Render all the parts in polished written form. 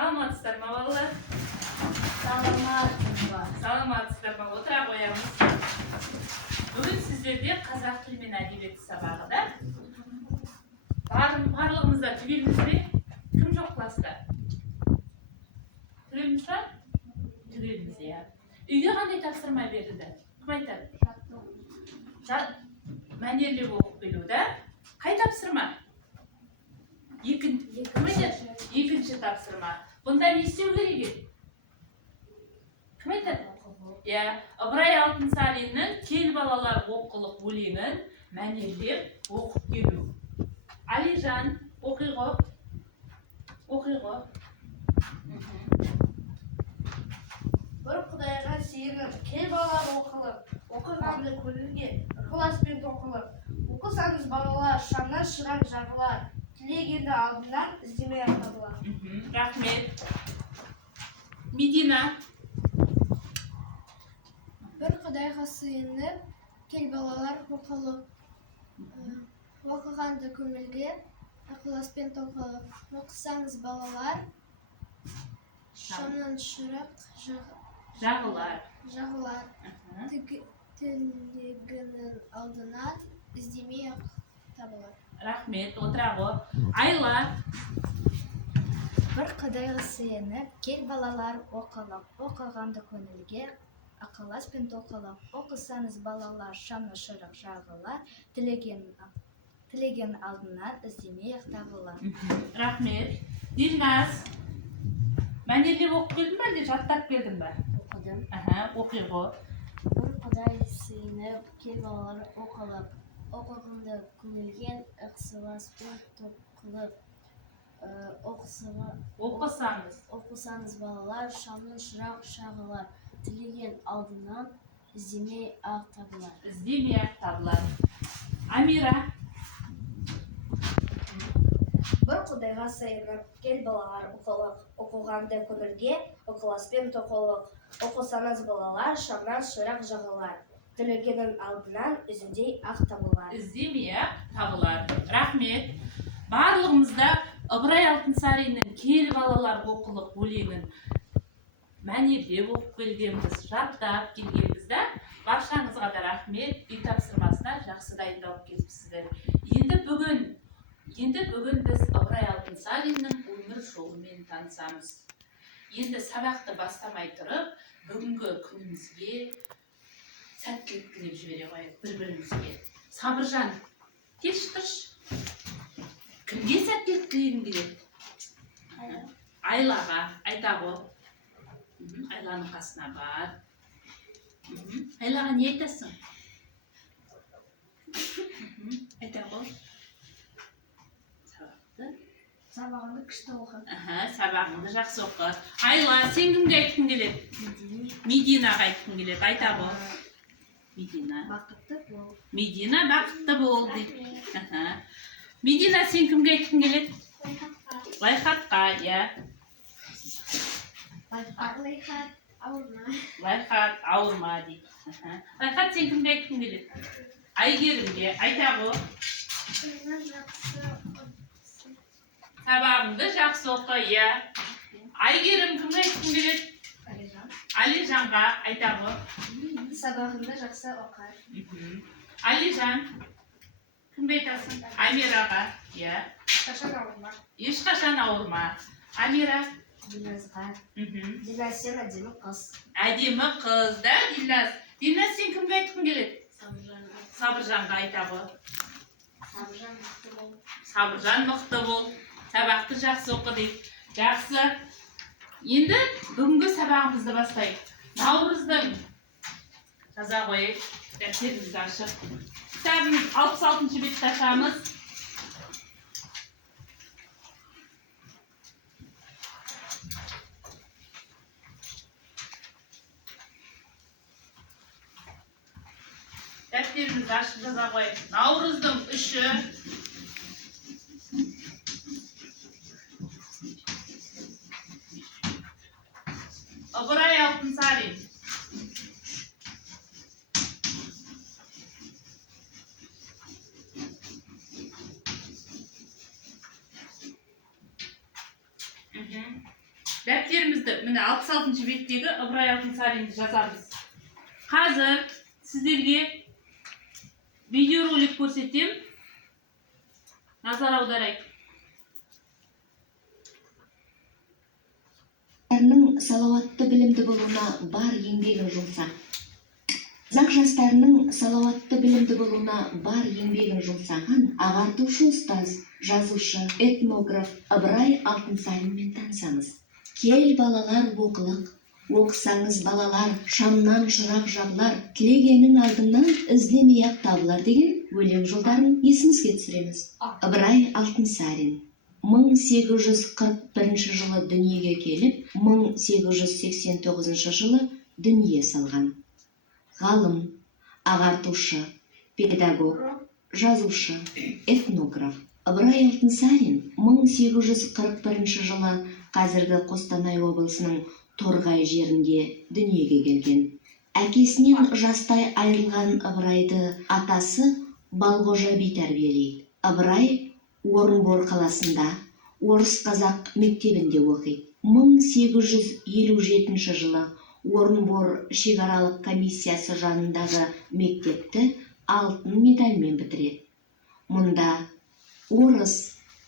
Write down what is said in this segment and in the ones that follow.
Саламатсыздар ма балалар? Саламатсыздар ма? Отыра қоямыз. Бүгін сіздерде қазақ тілі мен әдебиеті сабағы да. Барлығымызда түгелміз бе? Кім жоқ класста? Түгелміз ба? Түгелміз, иә. Үйге қандай тапсырма берілді? Кім айтады? Мәнерлеп оқып келу да. Қай тапсырма? Екінші тапсырма. Бұнда не істеу керек еді? Кім айтады? Ыбырай Алтынсариннің «Кел балалар оқылық» өлеңін мәнерлеп оқып келу. Алижан, оқиғы. Бір Құдайға сиынып, кел балалар оқылып, оқығанды көңілге, ықыласпен тоқылып. Оқысаңыз балалар, шамнан шырақ жағылар, тілегенді алдынан іздемей табылар. Рахмет. Медина. Бір Құдайға сыйынып, кел балалар оқылып, оқығанды көңілге, ықыласпен тоқылып. Оқысаңыз балалар, шамнан шырақ Жағылар. Тілегінің алдынан іздемей табылар. Рахмет. Отырағы. Айла. Бір Құдайға сыйынып, кел балалар оқылып, оқығанды көңілге, ықыласпен тоқылып. Оқысаңыз балалар, шамны шырақ жағылар, тілеген алдынан іздемей табылар. Рахмет. Дилназ. Мәнерлеп оқып келдің бе, әлде жаттап келдің бе? Оқыдым. Оқиғы. Бір Құдай сыйынып, кел балалар оқылып, оқығанды көңілге, ықыласпен тоқылып. Оқысаңыз балалар, шамның шырақ жағылар, тілеген алдынан іздемей табылар. Амира. Бір Құдайға сыйынып, кел балалар оқылып, оқығанды көңілге, ықыласпен тоқылып. Оқысаңыз балалар, шамнан шырақ жағылар, тілегеннің алдынан іздемей табылар. Рахмет. Барлығымызда Ыбырай Алтынсариннің «Кел балалар оқылық» өлеңін мәнерлеп оқып келгенбіз, жаттап келгенбіз да. Баршаңызға да рахмет. Үй тапсырмасына жақсы дайындалып келіпсіздер. Енді бүгін біз Ыбырай Алтынсариннің өмір жолымен танысамыз. Енді сабақты бастамай тұрып, бүгінгі күнімізге сәттілік тілеп жібере қояйық бір-бірімізге. Сабыржан, келші тұршы. Кімге сәттілік тілегің келеді? Айлаға, айта ғой. Айланың қасына бар. Айлаға не айтасың? Айта ғой. Сабағыңды күшті оқы. Сабағыңды жақсы оқы. Айла, сен кімге айтқың келеді? Мединаға айтқың келеді. Айта ғой. Медина. Бақытты бол. Медина бақытты бол дейді. Медина, сен кімге айтқың келеді? Лайхатқа, иә. Лайхат, ауырма дейді. Лайхат, сен кімге айтқың келеді? Айгерімге, айта ғой. Сабағыңды жақсы оқы, иә. Айгерім кімге айтқың келеді? Алижанға, айта ғой. Сабағыңды жақсы оқы. Алижан, кімге айтасың? Амираға, иә. Ешқашан ауырма. Амира. Дилназға. Дилназ, сен әдемі қыз. Әдемі қыз, да, Дилназ? Дилназ, сен кімге айтқың келеді? Сабыржанға, айта ғой. Сабыржан мықты бол. Сабақты жақсы оқы дейді. Жақсы. Енді бүгінгі сабағымызды бастайық. Наурыздың жаза қойып, дәптерімізді ашып. Кітабымыз 66-шы бетті ашамыз. Дәптерімізді ашып жаза қойып. Наурыздың 3-і. Ыбырай Алтынсарин. Дәптерімізді міне 66-шы беттегі Ыбырай Алтынсаринді жазамыз. Қазір сіздерге видеоролик көрсетем. Назар аударайық. Салауатты білімді болуына бар еңбегін жұмса. Қазақ жастарының салауатты білімді болуына бар еңбегін жұмсаған ағартушы ұстаз, жазушы, этнограф Ыбырай Алтынсаринмен танысамыз. Кел балалар оқылық, оқысаңыз балалар, шамнан шырақ жағылар, тілегенің алдынан іздемей-ақ табылар деген өлең жолдарын есімізге түсіреміз. Ыбырай Алтынсарин 1841 жылы дүниеге келіп, 1889 жылы дүние салған. Ғалым, ағартушы, педагог, жазушы, этнограф. Ыбырай Алтынсарин 1841 жылы қазіргі Қостанай облысының Торғай жерінде дүниеге келген. Әкесінен жастай айырылған Ыбырайды атасы Балғожа би тәрбиелейді. Ыбырай Орынбор қаласында орыс қазақ мектебінде оқиды. 1857 жылы Орынбор шекаралық комиссиясы жанындағы мектепті алтын медальмен бітіреді. Мұнда орыс,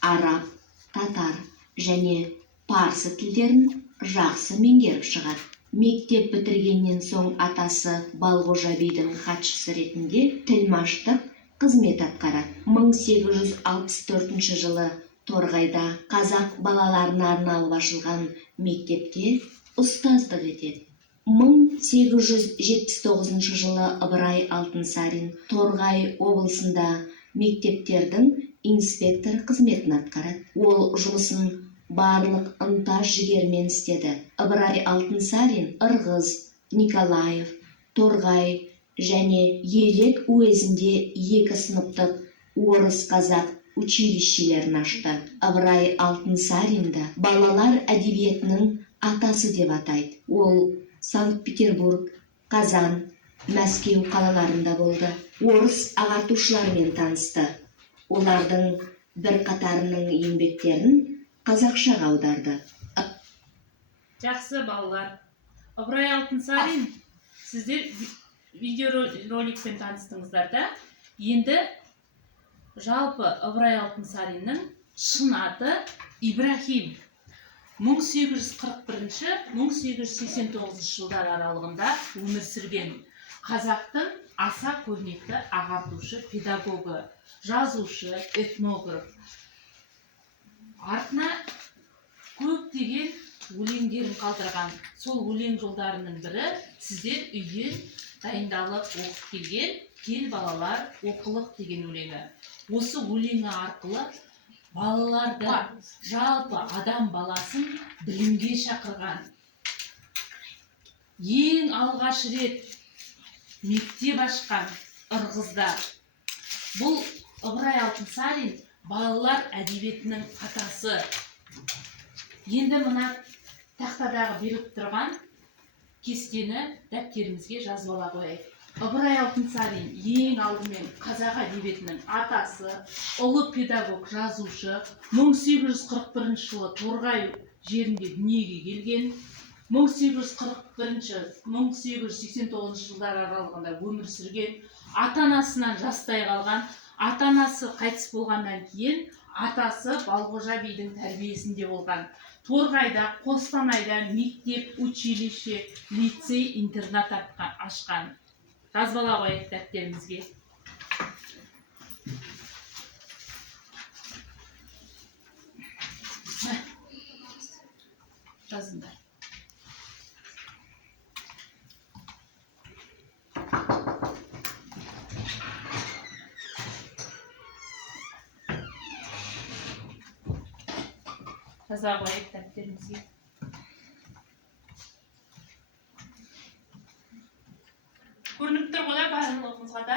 араб, татар және парсы тілдерін жақсы меңгеріп шығады. Мектеп бітіргеннен соң атасы Балғожа бидің хатшысы ретінде тілмаштық қызмет атқарады. 1864 жылы Торғайда қазақ балаларына арналып ашылған мектепте ұстаздық етеді. 1879 жылы Ыбырай Алтынсарин Торғай облысында мектептердің инспекторы қызметін атқарады. Ол жұмысын барлық ынта-жігермен істеді. Ыбырай Алтынсарин Ырғыз, Николаев, Торғай және Елек уезінде 2 сыныптық орыс-қазақ училищелерін ашты. Ыбырай Алтынсаринді балалар әдебиетінің атасы деп атайды. Ол Санкт-Петербург, Қазан, Мәскеу қалаларында болды. Орыс ағартушылармен танысты. Олардың бірқатарының еңбектерін қазақшаға аударды. Жақсы балалар. Ыбырай Алтынсарин, сіздер видеороликпен таныстыңыздар да. Енді жалпы Ыбырай Алтынсариннің шын аты Ибрахим. 1841-1889 жылдар аралығында өмір сүрген қазақтың аса көрнекті ағартушы, педагогы, жазушы, этнограф. Артына көптеген өлеңдерін қалдырған. Сол өлең жолдарының бірі сіздер үйден дайындалып оқып келген «Кел балалар оқылық» деген өлеңі. Осы өлеңі арқылы балаларды, жалпы адам баласын білімге шақырған. Ең алғаш рет мектеп ашқан Ырғызда. Бұл Ыбырай Алтынсарин балалар әдебиетінің атасы. Енді мына тақтадағы беріп тұрған кестені дәптерімізге жазып ала қояйық. Ыбырай Алтынсарин ең алдымен қазақ әдебиетінің атасы, ұлы педагог, жазушы. 1841 жылы Торғай жерінде дүниеге келген. 1841-1889 жылдар аралығында өмір сүрген. Ата-анасынан жастай қалған. Ата-анасы қайтыс болғаннан кейін атасы Балғожа бидің тәрбиесінде болған. Торғайда, Қостанайда мектеп, училище, лицей, интернат ашқан. Жазбала қояйық дәптерімізге. Жазыңдар. Жаза қояйық дәптерімізге. Көрініп тұр ғой барлығымызға да?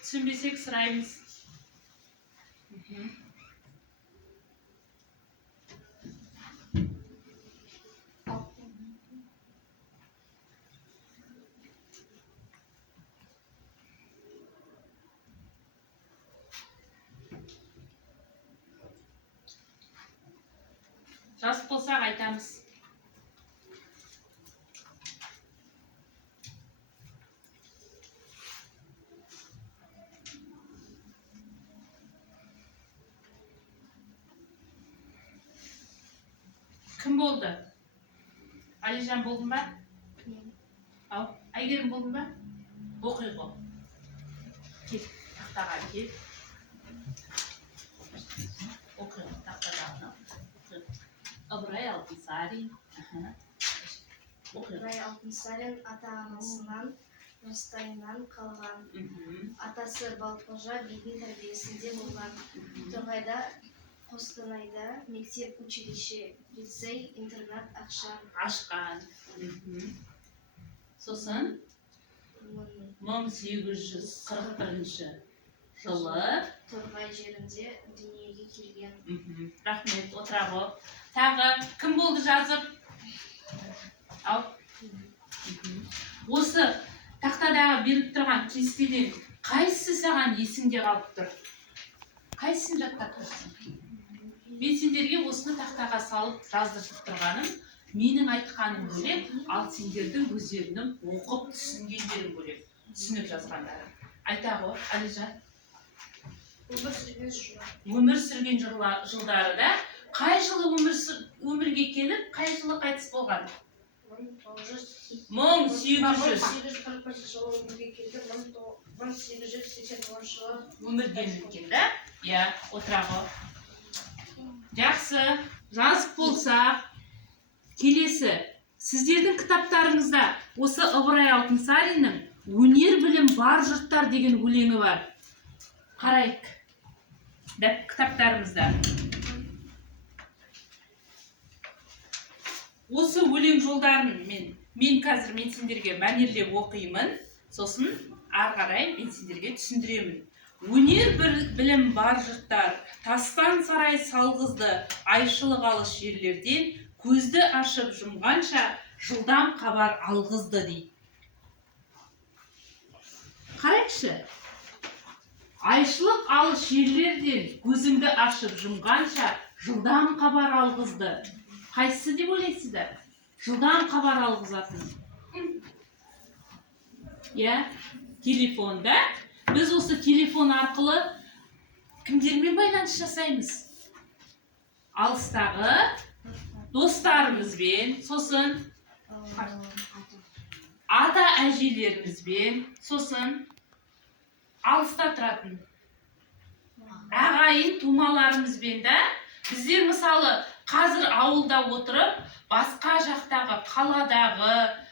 Түсінбесек сұраймыз. Жазып болсақ айтамыз. Кім болды? Алижан болдың ба? Ау, Айгерім болдың ба? Оқиғы. Кел, тақтаға кел. Оқиғы, тақтаға. Ыбырай Алтынсарин. Оқиғы. Ыбырай Алтынсарин ата-анасынан жастайынан қалған. Атасы Балтқожа бидің тәрбиесінде болған. Торғайда, Қостанайда мектеп, училище, лицей, интернат ашқан. Сосын 1841 жылы Торғай жерінде дүниеге келген. Рахмет, отыра ғой. Тағы кім болды жазып? Ау. Осы тақтадағы беріп тұрған кестеден қайсысы саған есіңде қалып тұр? Қайсысын жаттап тұрсың? Мен сендерге осыны тақтаға салып жаздырып тұрғаным, менің айтқаным бөлек, ал сендердің өздерінің оқып түсінгендерің бөлек, түсініп жазғандары. Айта ғой, Алижан. Өмір сүрген жылдары да қай жылы өмірге келіп, қай жылы қайтыс болған? 1841 жылы өмірге келді, 1889 жылы өмірден өткен, да? Я, отыра ғой. Жақсы, жазып болсақ, келесі, сіздердің кітаптарыңызда осы Ыбырай Алтынсариннің «Өнер білім бар жұрттар» деген өлеңі бар. Қарайық, кітаптарымызда. Осы өлең жолдарын мен қазір сендерге мәнерлеп оқимын, сосын ары қарай мен сендерге түсіндіремін. Өнер білім бар жұрттар, тастан сарай салғызды, айшылық алыс жерлерден, көзді ашып жұмғанша жылдам хабар алғызды дейді. Қарайықшы. Айшылық алыс жерлерден, көзіңді ашып жұмғанша жылдам хабар алғызды. Қайсысы деп ойлайсыздар? Жылдам хабар алғызатын. Телефонда. Біз осы телефон арқылы кімдермен байланыс жасаймыз? Алыстағы достарымызбен, сосын ата әжелерімізбен, сосын алыста тұратын ағайын тумаларымызбен да. Біздер мысалы қазір ауылда отырып, басқа жақтағы қаладағы,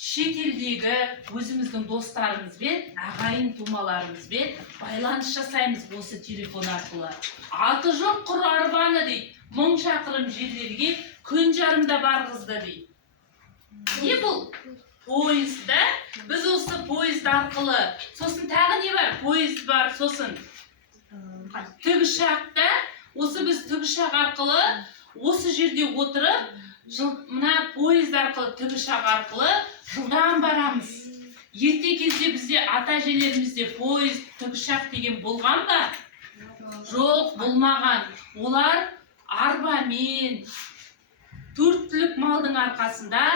шетелдегі өзіміздің достарымызбен, ағайын тумаларымызбен байланыс жасаймыз осы телефон арқылы. Аты жоқ құр арбаны дейді, 1000 шақырым жерлерге күн жарымда барғызды дейді. Не бұл? Поезд, да? Біз осы поезд арқылы, сосын тағы не бар? Поезд бар, сосын тікұшақ, да? Осы біз тікұшақ арқылы, осы жерде отырып, мына поезд арқылы, тікұшақ арқылы жылдам барамыз. Ерте кезде бізде ата-әжелерімізде поезд, тікұшақ деген болған ба? Жоқ, болмаған. Олар арбамен, 4 түлік малдың арқасында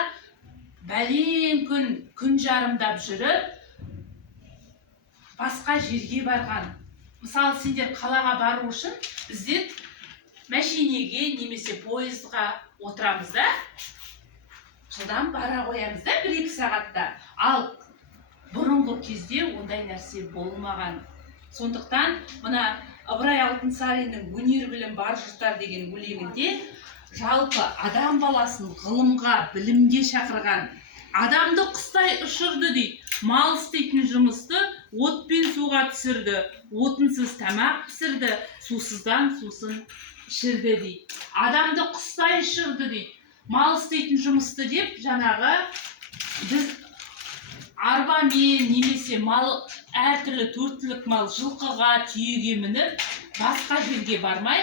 бәлен күн жарымдап жүріп, басқа жерге барған. Мысалы, сендер қалаға бару үшін біздер мәшинеге немесе поездға отырамыз да, жылдам бара қоямыз да, 1-2 сағатта. Ал бұрынғы кезде ондай нәрсе болмаған. Сондықтан мына Ыбырай Алтынсариннің «Өнер білім бар жұрттар» деген өлеңінде жалпы адам баласын ғылымға, білімге шақырған. Адамды құстай ұшырды дейді. Мал істейтін жұмысты отпен суға түсірді. Отынсыз тамақ пісірді, сусыздан сусын ішірді дейді. Адамды құстай ұшырды дейді. Мал істейтін жұмысты деп, жаңағы біз арбамен немесе мал, әртүрлі 4 түлік мал жылқыға, түйеге мініп, басқа жерге бармай